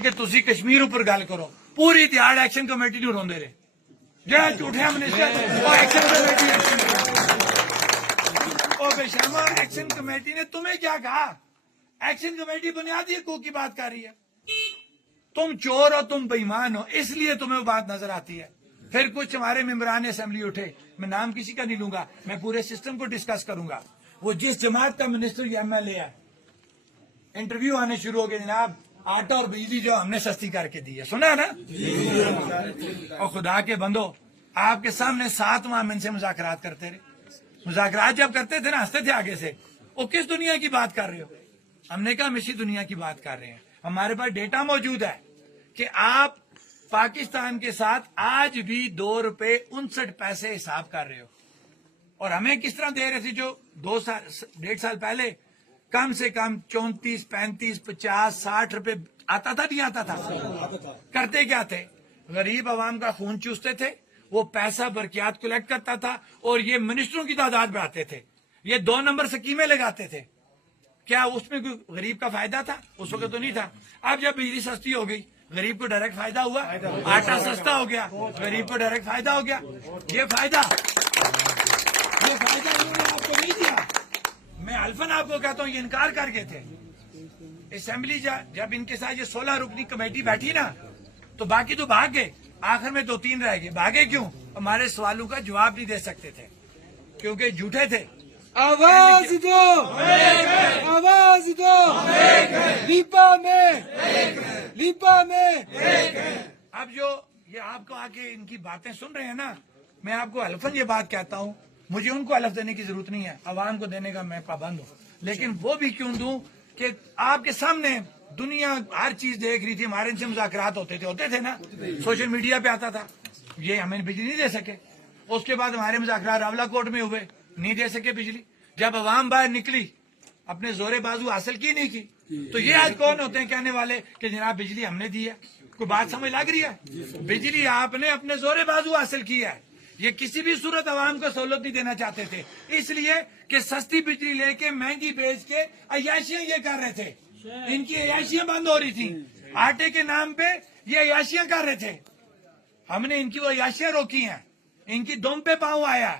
کہ تسی کشمیر اوپر گل کرو پوری دیہڑ ایکشن کمیٹی نو روندے رہے جہاں جھوٹے منسٹر وہ ایکشن کمیٹی او بشامہ ایکشن کمیٹی نے تمہیں کیا کہا؟ ایکشن کمیٹی بنیادی حقوق کی بات کر رہی ہے. تم چور ہو، تم بےایمان ہو، اس لیے تمہیں وہ بات نظر آتی ہے. پھر کچھ ہمارے ممبران اسمبلی اٹھے، میں نام کسی کا نہیں لوں گا، میں پورے سسٹم کو ڈسکس کروں گا. وہ جس جماعت کا منسٹر یا ایم ایل اے ہے، انٹرویو آنے شروع ہو گئے، جناب آٹا اور بجلی جو ہم نے سستی کر کے دی ہے، سنا نا؟ اور خدا کے بندو، آپ کے سامنے 7 ماہ من سے مذاکرات کرتے رہے. مذاکرات جب کرتے تھے نا، ہنستے تھے آگے سے، وہ کس دنیا کی بات کر رہے ہو؟ ہم نے کہا ہم اسی دنیا کی بات کر رہے ہیں. ہمارے پاس ڈیٹا موجود ہے کہ آپ پاکستان کے ساتھ آج بھی 2 روپے 59 پیسے حساب کر رہے ہو، اور ہمیں کس طرح دے رہے تھے جو 1.5 سال پہلے کم سے کم 34 35 50 60 روپے آتا تھا. نہیں آتا تھا؟ کرتے کیا تھے؟ غریب عوام کا خون چوستے تھے، وہ پیسہ برقیات کلیکٹ کرتا تھا اور یہ منسٹروں کی تعداد بڑھاتے تھے، یہ 2 نمبر سکیمیں لگاتے تھے. کیا اس میں کوئی غریب کا فائدہ تھا؟ اس وقت تو نہیں تھا. اب جب بجلی سستی ہو گئی، غریب کو ڈائریکٹ فائدہ ہوا، آٹا سستا ہو گیا، غریب کو ڈائریکٹ فائدہ ہو گیا. یہ فائدہ انہوں نے آپ کو نہیں دیا. میں الفن آپ کو کہتا ہوں، یہ انکار کر گئے تھے. اسمبلی جب ان کے ساتھ یہ 16 رکنی کمیٹی بیٹھی نا، تو باقی تو بھاگ گئے، آخر میں 2-3 رہ گئے. بھاگے کیوں؟ ہمارے سوالوں کا جواب نہیں دے سکتے تھے کیونکہ جھوٹے تھے. آواز دو، آواز دو، لیپا میں. اب جو یہ آپ کو آ کے ان کی باتیں سن رہے ہیں نا، میں آپ کو الفن یہ بات کہتا ہوں، مجھے ان کو الف دینے کی ضرورت نہیں ہے، عوام کو دینے کا میں پابند ہوں. لیکن وہ بھی کیوں دوں کہ آپ کے سامنے دنیا ہر چیز دیکھ رہی تھی. ہمارے ان سے مذاکرات ہوتے تھے نا، سوشل میڈیا پہ آتا تھا. یہ ہمیں بجلی نہیں دے سکے. اس کے بعد ہمارے مذاکرات راولہ کوٹ میں ہوئے، نہیں دے سکے بجلی. جب عوام باہر نکلی، اپنے زور بازو حاصل کی نہیں کی. تو یہ آج کون ہوتے ہیں کہنے والے کہ جناب بجلی ہم نے دی ہے؟ کوئی بات سمجھ لگ رہی ہے؟ بجلی آپ نے اپنے زور بازو حاصل کی ہے. یہ کسی بھی صورت عوام کو سہولت نہیں دینا چاہتے تھے، اس لیے کہ سستی بجلی لے کے مہنگی بیچ کے عیاشیاں یہ کر رہے تھے. ان کی عیاشیاں بند ہو رہی تھیں، آٹے کے نام پہ یہ عیاشیاں کر رہے تھے. ہم نے ان کی وہ عیاشیاں روکی ہیں، ان کی دم پہ پاؤں آیا.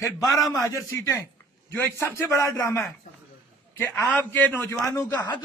پھر 12 مہاجر سیٹیں، جو ایک سب سے بڑا ڈرامہ ہے کہ آپ کے نوجوانوں کا حق